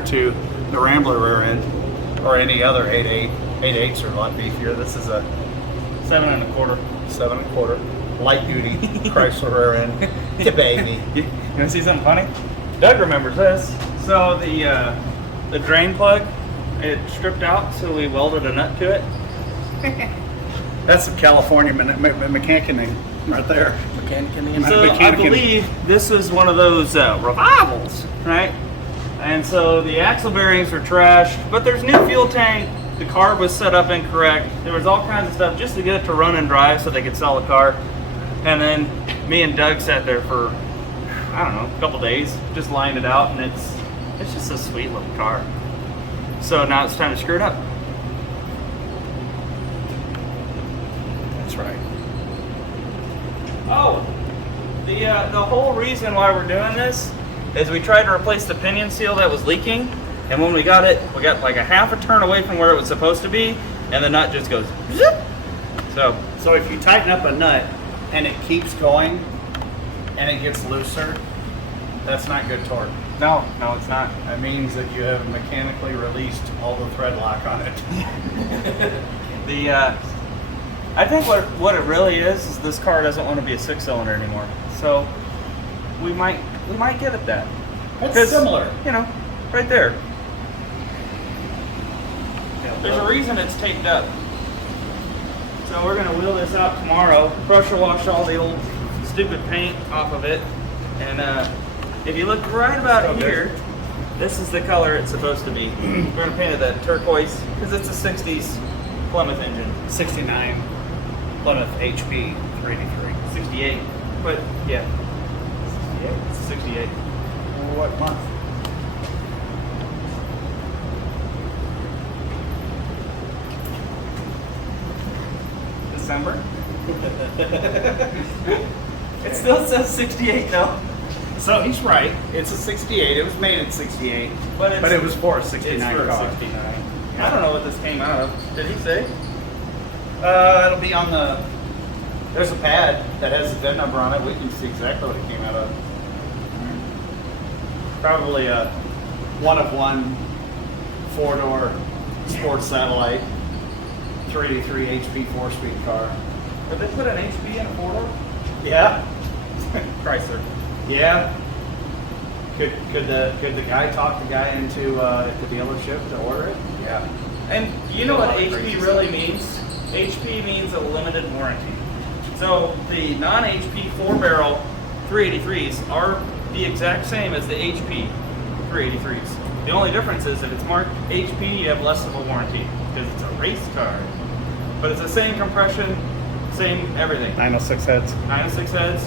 compared to the Rambler rear end or any other 8.8s are a lot beefier. This is a 7 1/4. 7 1/4 light duty Chrysler rear end. It's a baby. You want to see something funny? Doug remembers this. So the drain plug, it stripped out, so we welded a nut to it. That's some California mechanicing right there. So I believe this is one of those revivals, right? And so the axle bearings were trashed, but there's new fuel tank. The carb was set up incorrect. There was all kinds of stuff just to get it to run and drive so they could sell the car. And then me and Doug sat there for, I don't know, a couple days, just lined it out, and it's just a sweet little car. So now it's time to screw it up. That's right. Oh, the whole reason why we're doing this is we tried to replace the pinion seal that was leaking, and when we got it, we got like a half a turn away from where it was supposed to be, and the nut just goes zip. So if you tighten up a nut and it keeps going and it gets looser, that's not good torque. No, it's not. That means that you have mechanically released all the thread lock on it. I think what it really is this car doesn't want to be a 6-cylinder anymore. So we might get at that. That's similar. You know, right there. There's a reason it's taped up. So we're gonna wheel this out tomorrow, pressure wash all the old stupid paint off of it, and if you look right about here, this is the color it's supposed to be. We're gonna paint it that turquoise because it's a 60s Plymouth engine. 69 Plymouth HP 383. 68, but yeah, 68. It's a 68. What month? December. It still says 68 though. So he's right. It's a 68. It was made in 68, but it was for a 69 it's for car. a 69. I don't know what this came out of. Did he say? It'll be on the. There's a pad that has the VIN number on it. We can see exactly what it came out of. Probably a one-of-one 4-door sports satellite 383 HP 4-speed car. Did they put an HP in a 4-door? Yeah. Chrysler. Yeah. Could the guy talk the guy into at the dealership to order it? Yeah. And you know what HP really means? HP means a limited warranty. So the non-HP 4-barrel 383s are the exact same as the HP 383s. The only difference is if it's marked HP, you have less of a warranty because it's a race car. But it's the same compression, same everything. 906 heads. 906 heads.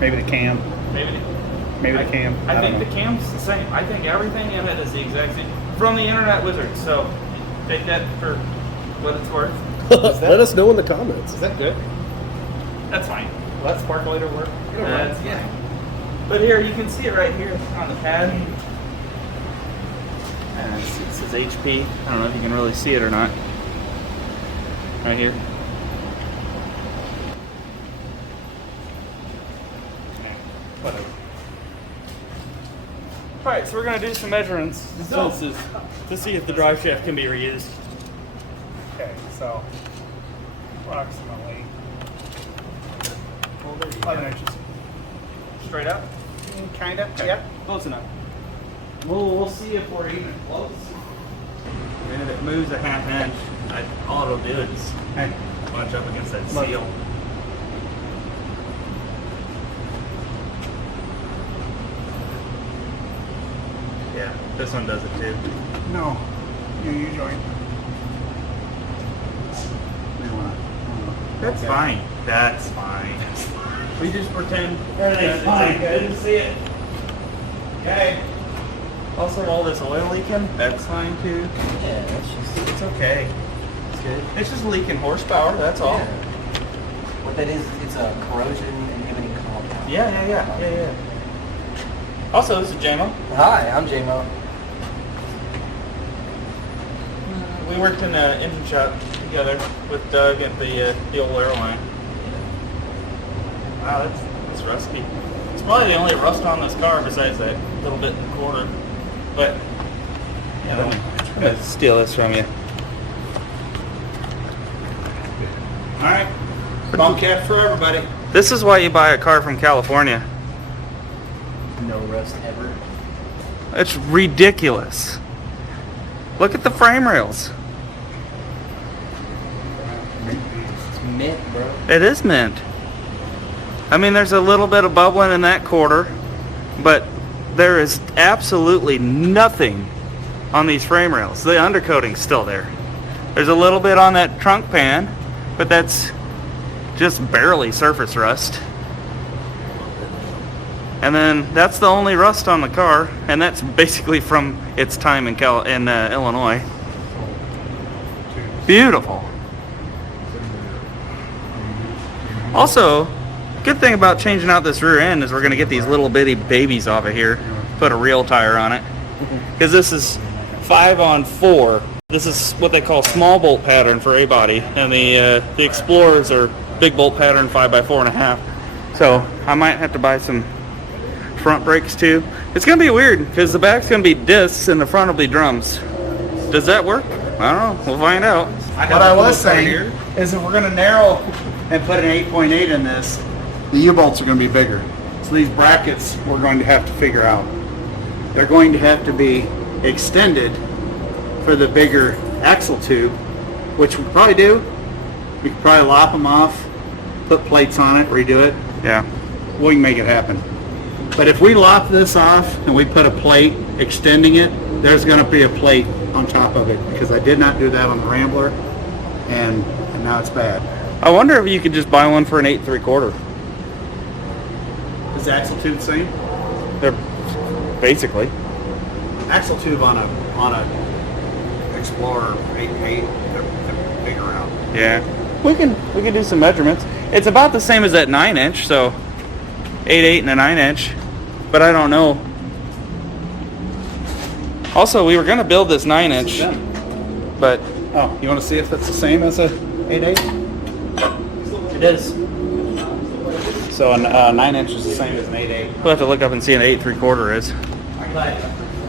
Maybe the cam. Maybe the cam. I think the cam's the same. I think everything in it is the exact same. From the Internet Wizard. So take that for what it's worth. Let us know in the comments. Is that good? That's fine. Will that sparkulator work? That's fine. But here, you can see it right here on the pad. It says HP. I don't know if you can really see it or not. Right here. Whatever. Alright, so we're going to do some measurements to see if the drive shaft can be reused. Okay, so approximately 11 inches. Straight up? Kind of. Yep. Close enough. We'll see if we're even close. And if it moves a half inch, all it'll do is bunch up against that seal. Yeah, this one does it too. No. You join. That's fine. That's fine. We just pretend Everything's fine. didn't see it. Okay. Also, all this oil leaking, that's fine too. Yeah, It's okay. it's good. It's just leaking horsepower, that's all. Yeah. What that is, it's a corrosion inhibiting compound. Yeah. Also, this is JMO. Hi, I'm JMO. We worked in an engine shop together with Doug at the old airline. Wow, that's rusty. It's probably the only rust on this car besides that little bit in the quarter. But I'm gonna steal this from you. All right, bump cap for everybody. This is why you buy a car from California. No rust ever. It's ridiculous. Look at the frame rails. It's mint, bro. It is mint. I mean, there's a little bit of bubbling in that quarter, but there is absolutely nothing on these frame rails. The undercoating's still there. There's a little bit on that trunk pan, but that's just barely surface rust. And then that's the only rust on the car, and that's basically from its time in Illinois. Beautiful. Also, good thing about changing out this rear end is we're going to get these little bitty babies off of here, put a real tire on it, because this is 5-on-4. This is what they call small bolt pattern for a body, and the Explorers are big bolt pattern 5x4.5. So I might have to buy some front brakes too. It's gonna be weird because the back's gonna be discs and the front will be drums. Does that work? I don't know. We'll find out. What I was saying is that we're going to narrow and put an 8.8 in this. The U-bolts are going to be bigger. So these brackets we're going to have to figure out. They're going to have to be extended for the bigger axle tube, which we probably do. We could probably lop them off, put plates on it, redo it. Yeah. We can make it happen. But if we lop this off and we put a plate extending it, there's going to be a plate on top of it because I did not do that on the Rambler, and now it's bad. I wonder if you could just buy one for an 8 3/4. Is the axle tube the same? They're basically. Axle tube on a Explorer 8.8, they're bigger out. Yeah. We can do some measurements. It's about the same as that 9-inch, so 8.8 and a 9-inch, but I don't know. Also, we were going to build this 9-inch, but Oh, you want to see if it's the same as a 8.8? It is. So a 9-inch is the same as an 8.8. we'll have to look up and see an 8 3/4 is.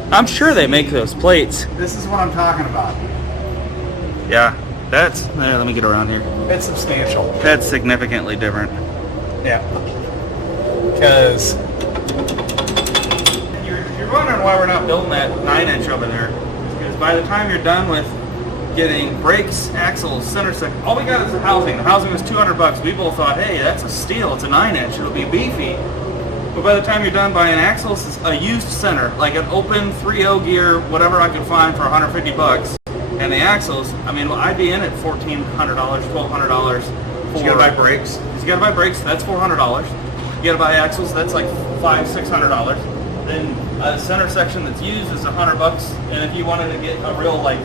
I'm sure they make those plates. This is what I'm talking about. Yeah, that's, let me get around here. It's substantial. That's significantly different. Yeah. Because You're wondering why we're not building that 9-inch over there. Because by the time you're done with getting brakes, axles, center section, all we got is the housing. The housing was $200. We both thought, hey, that's a steal. It's a 9-inch. It'll be beefy. But by the time you're done buying axles, it's a used center, like an open 3.0 gear, whatever I could find for $150. And the axles, I mean, I'd be in at $1,400, $1,200. you gotta buy brakes. You gotta buy brakes, that's $400. You gotta buy axles, that's like $500, $600. Then a center section that's used is $100. And if you wanted to get a real, like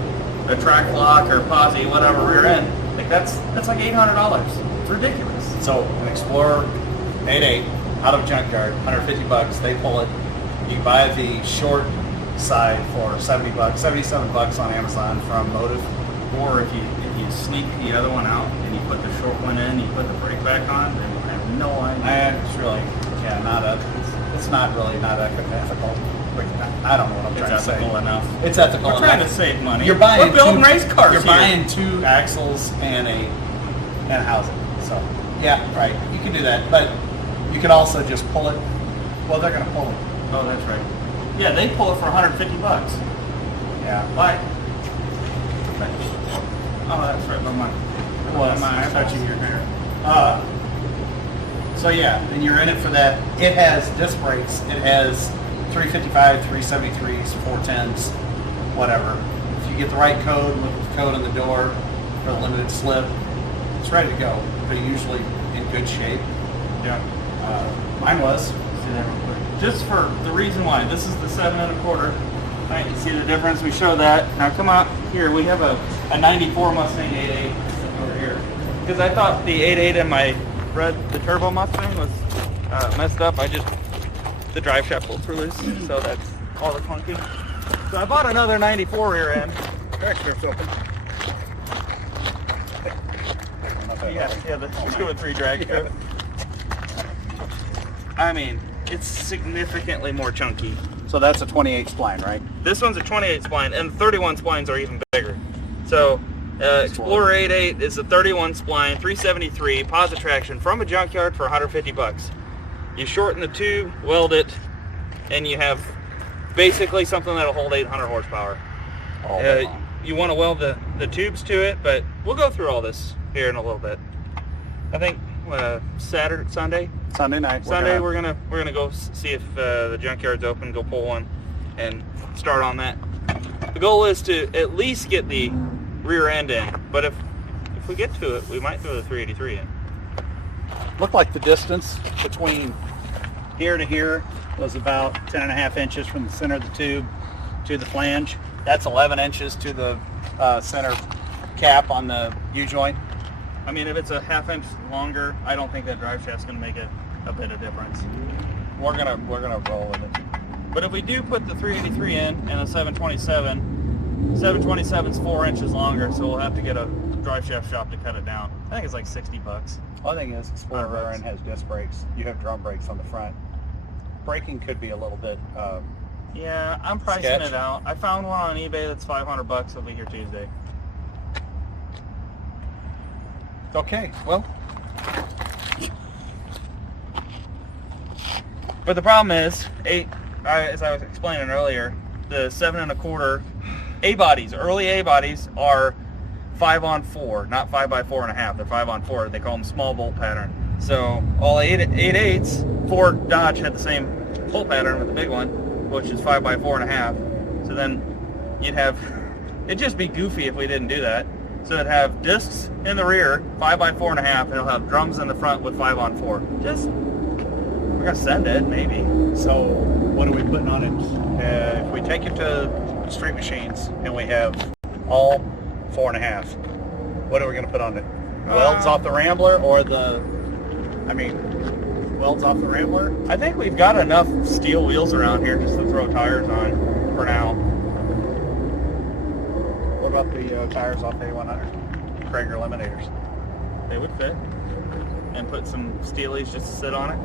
a track lock or posi, whatever, rear end, like that's like $800. It's ridiculous. So an Explorer 8.8 out of junkyard, $150. They pull it. You buy the short side for $70, $77 on Amazon from Motive. Or if you sneak the other one out and you put the short one in, you put the brake back on, then I have no idea. It's really, it's not really ethical. I don't know what I'm trying to say. Ethical enough. It's ethical We're enough. trying to save money. You're buying We're building two, race cars You're here. buying 2 axles and a housing. So yeah, right. You can do that, but you could also just pull it. Well, they're going to pull it. Oh, that's right. Yeah, they pull it for $150. Yeah. Why? Oh, that's right. But my touching your hair. So yeah, and you're in it for that. It has disc brakes. It has 355, 373s, 410s, whatever. If you get the right code, look at the code on the door for the limited slip, it's ready to go. They're usually in good shape. Yeah. Mine was. See that real quick. Just for the reason why. This is the 7 1/4. Right, you see the difference? We show that. Now come out here. We have a 94 Mustang 8.8 over here. Because I thought the 8.8 in my the turbo Mustang was messed up. The drive shaft bolts were loose, so that's all the clunky. So I bought another 94 rear end. Backstrip's open. Yeah, the 2 and 3 drag strip. I mean, it's significantly more chunky. So that's a 28 spline, right? This one's a 28 spline, and the 31 splines are even bigger. So Explorer 88 is a 31 spline, 373, positive traction from a junkyard for 150 bucks. You shorten the tube, weld it, and you have basically something that'll hold 800 horsepower. You want to weld the tubes to it, but we'll go through all this here in a little bit. I think Sunday night. we're gonna go see if the junkyard's open, go pull one, and start on that. The goal is to at least get the rear end in, but if we get to it, we might throw the 383 in. Looked like the distance between here to here was about 10.5 inches from the center of the tube to the flange. That's 11 inches to the center cap on the U-joint. I mean, if it's a half inch longer, I don't think that drive shaft's gonna make a bit of difference. We're gonna roll with it. But if we do put the 383 in and a 727, 727's 4 inches longer, so we'll have to get a drive shaft shop to cut it down. I think it's like 60 bucks. One thing is, Explorer rear end has disc brakes. You have drum brakes on the front. Braking could be a little bit. Yeah, I'm pricing it out. I found one on eBay that's 500 bucks. It'll be here Tuesday. Okay, well. But the problem is, as I was explaining earlier, the 7 1/4 A-bodies, early A-bodies are 5-on-4, not 5x4.5. They're 5-on-4. They call them small bolt pattern. So all 8.8s, Ford Dodge had the same bolt pattern with the big one, which is 5x4.5. So then it'd just be goofy if we didn't do that. So it'd have discs in the rear, 5x4.5, and it'll have drums in the front with 5-on-4. We're gonna send it, maybe. So what are we putting on it? If we take it to Street Machines and we have all 4.5, what are we gonna put on it? Welds off the Rambler or welds off the Rambler? I think we've got enough steel wheels around here just to throw tires on for now. What about the tires off the A100? Krager Eliminators. They would fit. And put some steelies just to sit on it.